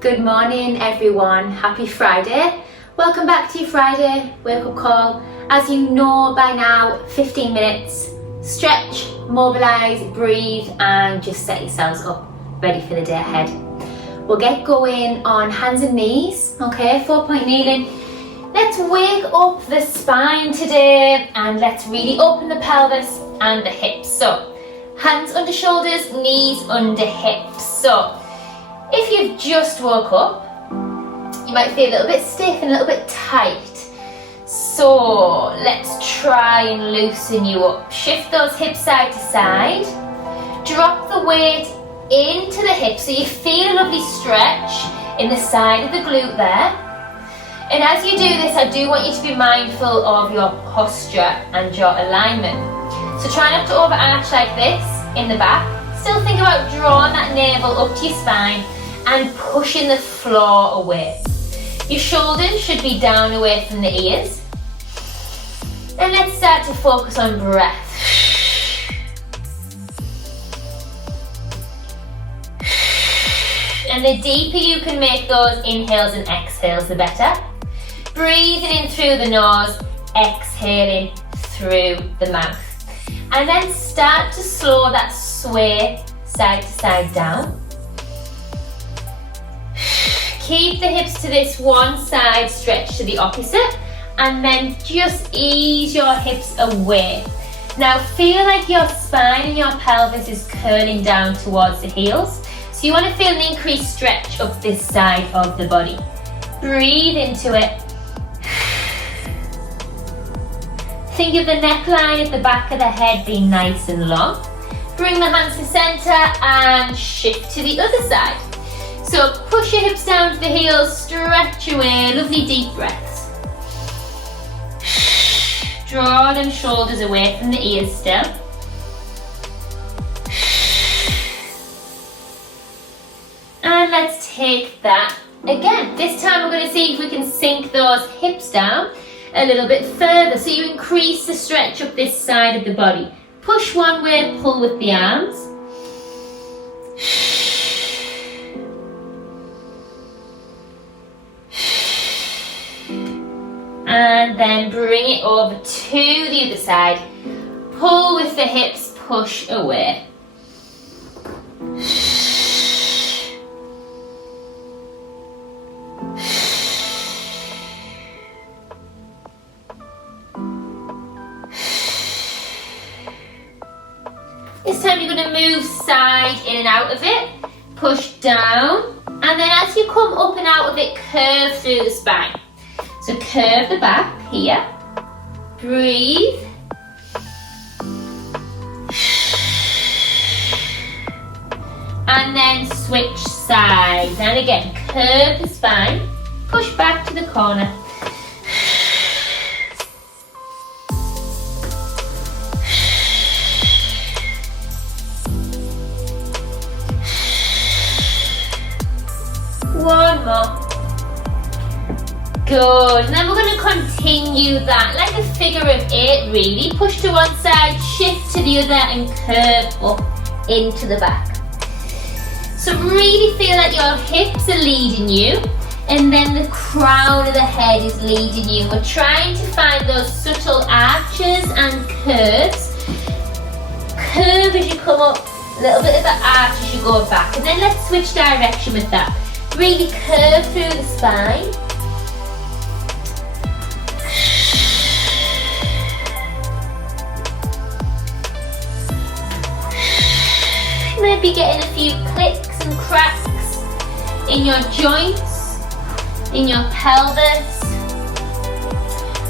Good morning everyone, happy Friday. Welcome back to your Friday wake-up call. As you know by now, 15 minutes, stretch, mobilise, breathe and just set yourselves up, ready for the day ahead. We'll get going on hands and knees, okay, 4-point kneeling. Let's wake up the spine today and let's really open the pelvis and the hips. So, hands under shoulders, knees under hips. So, if you've just woke up, you might feel a little bit stiff and a little bit tight. So let's try and loosen you up. Shift those hips side to side. Drop the weight into the hips so you feel a lovely stretch in the side of the glute there. And as you do this, I do want you to be mindful of your posture and your alignment. So try not to overarch like this in the back. Still think about drawing that navel up to your spine and pushing the floor away. Your shoulders should be down away from the ears. And let's start to focus on breath. And the deeper you can make those inhales and exhales, the better. Breathing in through the nose, exhaling through the mouth. And then start to slow that sway side to side down. Keep the hips to this one side, stretch to the opposite, and then just ease your hips away. Now feel like your spine and your pelvis is curling down towards the heels. So you want to feel an increased stretch up this side of the body. Breathe into it. Think of the neckline at the back of the head being nice and long. Bring the hands to center and shift to the other side. So push your hips down to the heels, stretch away, lovely deep breaths. Draw them shoulders away from the ears still. And let's take that again. This time we're going to see if we can sink those hips down a little bit further. So you increase the stretch up this side of the body. Push one way, pull with the arms. And then bring it over to the other side. Pull with the hips, push away. This time you're going to move side in and out of it. Push down. And then as you come up and out of it, curve through the spine. So curve the back here. Breathe. And then switch sides. And again, curve the spine. Push back to the corner. One more. Good. And then we're going to continue that like a figure of 8 really. Push to one side, shift to the other and curve up into the back. So really feel like your hips are leading you and then the crown of the head is leading you. We're trying to find those subtle arches and curves. Curve as you come up, a little bit of the arch as you go back. And then let's switch direction with that. Really curve through the spine. You might be getting a few clicks and cracks in your joints, in your pelvis.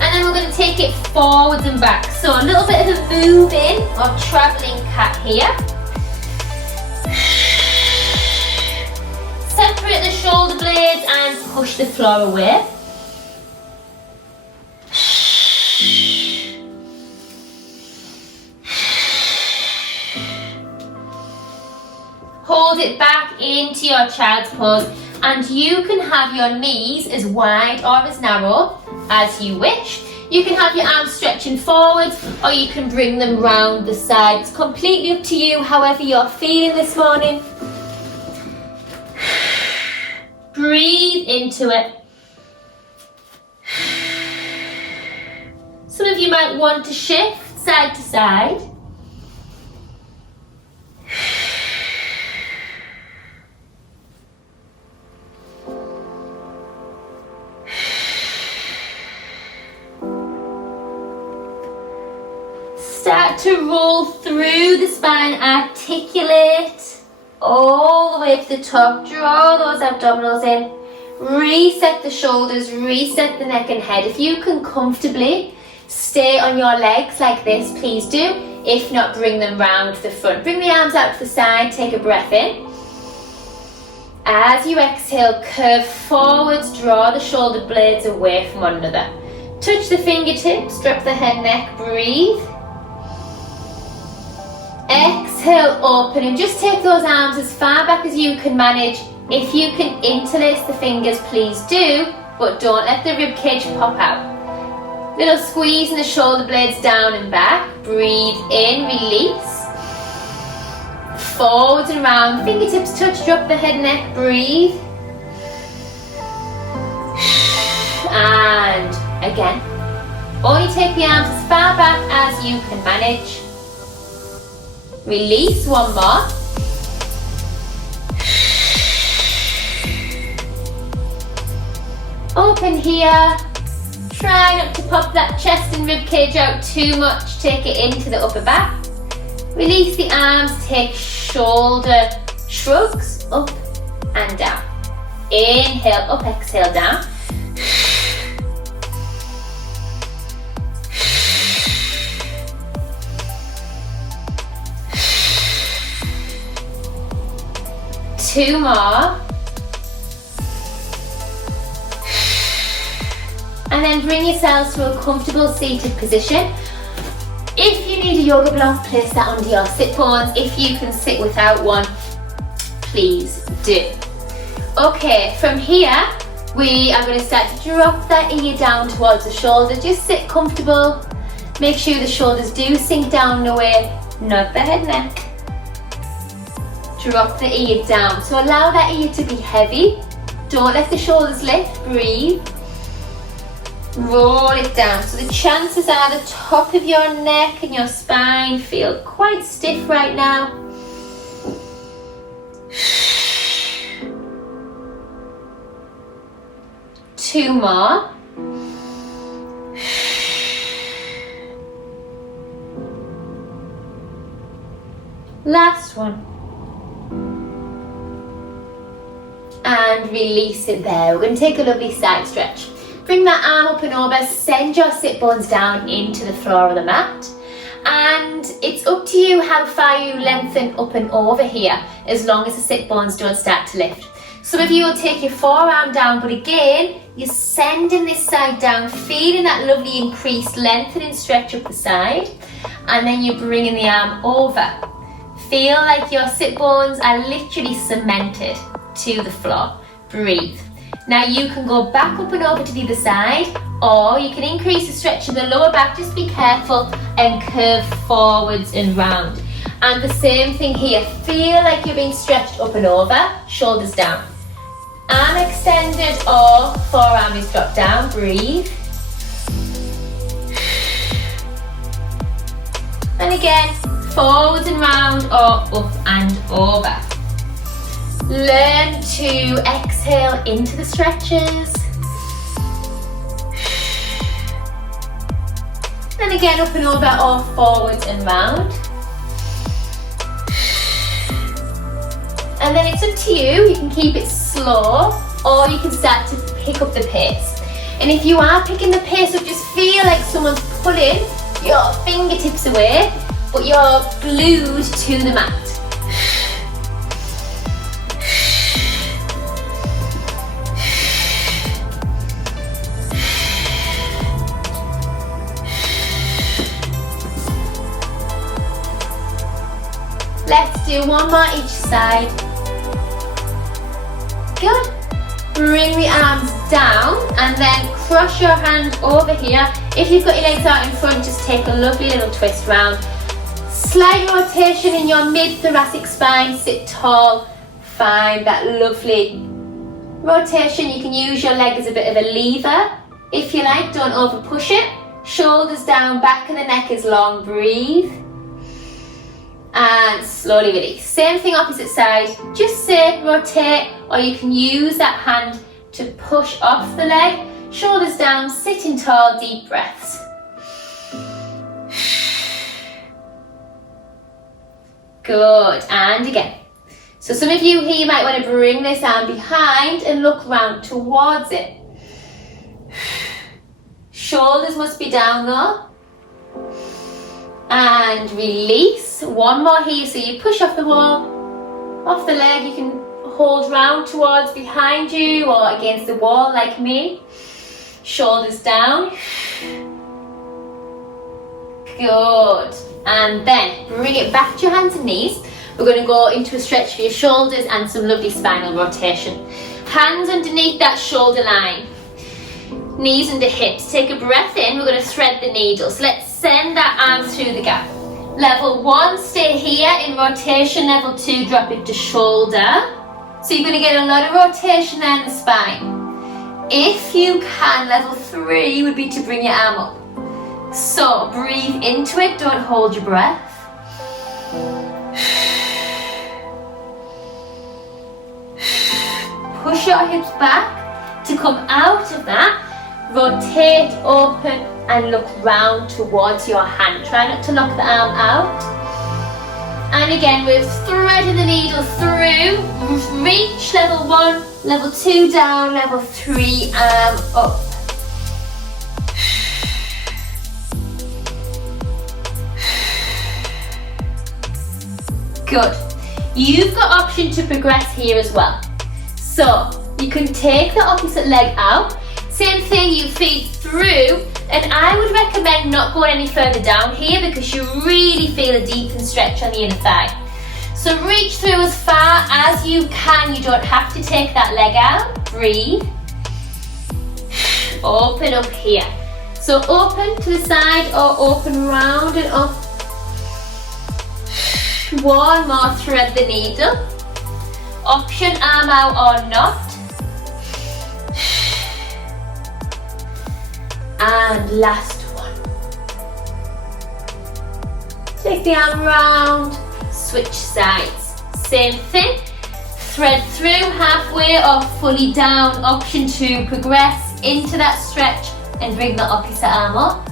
And then we're going to take it forwards and back. So a little bit of a move in or travelling cat here. Separate the shoulder blades and push the floor away. Hold it back into your child's pose and you can have your knees as wide or as narrow as you wish. You can have your arms stretching forwards or you can bring them round the side. It's completely up to you, however you're feeling this morning. Breathe into it. Some of you might want to shift side to side. Start to roll through the spine, articulate all the way to the top. Draw those abdominals in. Reset the shoulders, reset the neck and head. If you can comfortably stay on your legs like this, please do. If not, bring them round to the front. Bring the arms out to the side, take a breath in. As you exhale, curve forwards, draw the shoulder blades away from one another. Touch the fingertips, drop the head, neck, breathe. Exhale, open, and just take those arms as far back as you can manage. If you can interlace the fingers, please do, but don't let the rib cage pop out. Little squeeze in the shoulder blades down and back. Breathe in, release. Forwards and round, fingertips touch, drop the head, neck, breathe. And again. Only take the arms as far back as you can manage. Release, one more. Open here. Try not to pop that chest and rib cage out too much. Take it into the upper back. Release the arms, take shoulder shrugs up and down. Inhale up, exhale down. Two more. And then bring yourselves to a comfortable seated position. If you need a yoga block, place that under your sit bones. If you can sit without one, please do. Okay, from here, we are going to start to drop that ear down towards the shoulder. Just sit comfortable. Make sure the shoulders do sink down and away, not the head neck. Drop the ear down. So allow that ear to be heavy. Don't let the shoulders lift. Breathe. Roll it down. So the chances are the top of your neck and your spine feel quite stiff right now. Two more. Last one. And release it there. We're going to take a lovely side stretch. Bring that arm up and over, send your sit bones down into the floor of the mat. And it's up to you how far you lengthen up and over here, as long as the sit bones don't start to lift. Some of you will take your forearm down, but again, you're sending this side down, feeling that lovely increased lengthen and stretch up the side. And then you're bringing the arm over. Feel like your sit bones are literally cemented to the floor. Breathe. Now you can go back up and over to the other side, or you can increase the stretch in the lower back. Just be careful and curve forwards and round. And the same thing here. Feel like you're being stretched up and over, shoulders down. Arm extended or forearm is dropped down. Breathe. And again, forwards and round or up and over. Learn to exhale into the stretches. And again, up and over or forwards and round. And then it's up to you. You can keep it slow or you can start to pick up the pace. And if you are picking the pace up, just feel like someone's pulling your fingertips away, but you're glued to the mat. Let's do one more each side. Good. Bring the arms down and then cross your hand over here. If you've got your legs out in front, just take a lovely little twist round. Slight rotation in your mid-thoracic spine. Sit tall. Find that lovely rotation. You can use your leg as a bit of a lever if you like, don't over push it. Shoulders down, back of the neck is long, breathe. And slowly release. Same thing opposite side, just say rotate, or you can use that hand to push off the leg. Shoulders down, sitting tall, deep breaths. Good, and again. So some of you here, you might want to bring this arm behind and look round towards it. Shoulders must be down though. And release. One more here, so you push off the wall, off the leg. You can hold round towards behind you or against the wall like me. Shoulders down. Good. And then bring it back to your hands and knees. We're going to go into a stretch for your shoulders and some lovely spinal rotation. Hands underneath that shoulder line. Knees under hips. Take a breath in. We're going to thread the needles. Let's send that arm through the gap. Level 1, stay here in rotation. Level 2, drop it to shoulder. So you're going to get a lot of rotation there in the spine. If you can, level 3 would be to bring your arm up. So breathe into it, don't hold your breath. Push your hips back to come out of that. Rotate, open, and look round towards your hand. Try not to knock the arm out. And again, we've threaded the needle through. Reach level 1, level 2 down, level 3 arm up. Good. You've got option to progress here as well. So you can take the opposite leg out. Same thing, you feed through, and I would recommend not going any further down here because you really feel a deepened stretch on the inner thigh. So reach through as far as you can. You don't have to take that leg out. Breathe. Open up here. So open to the side or open round and up. One more, thread the needle. Option arm out or not. And last one. Take the arm round, switch sides. Same thing. Thread through halfway or fully down. Option 2, progress into that stretch and bring the opposite arm up.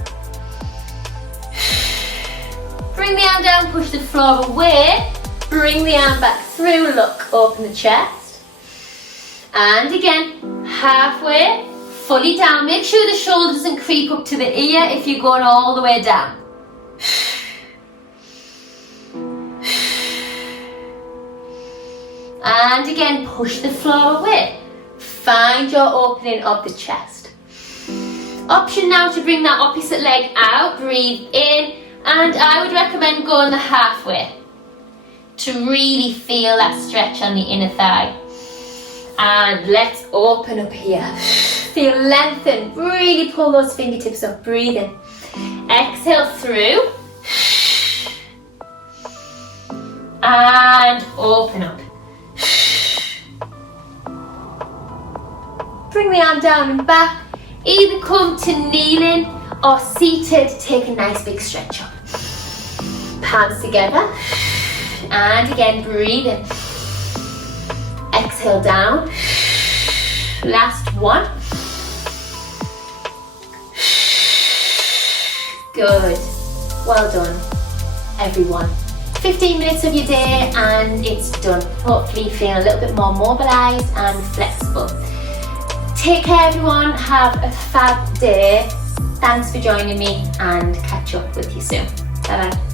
Bring the arm down, push the floor away. Bring the arm back through, look, open the chest. And again, halfway. Fully down. Make sure the shoulder doesn't creep up to the ear if you're going all the way down. And again, push the floor away. Find your opening of the chest. Option now to bring that opposite leg out. Breathe in. And I would recommend going the halfway to really feel that stretch on the inner thigh. And let's open up here. Feel lengthen, really pull those fingertips up, breathe in. Exhale through. And open up. Bring the arm down and back. Either come to kneeling or seated, take a nice big stretch up. Palms together. And again, breathe in. Exhale down. Last one. Good. Well done, everyone. 15 minutes of your day and it's done. Hopefully feeling a little bit more mobilised and flexible. Take care, everyone. Have a fab day. Thanks for joining me and catch up with you soon. Bye bye.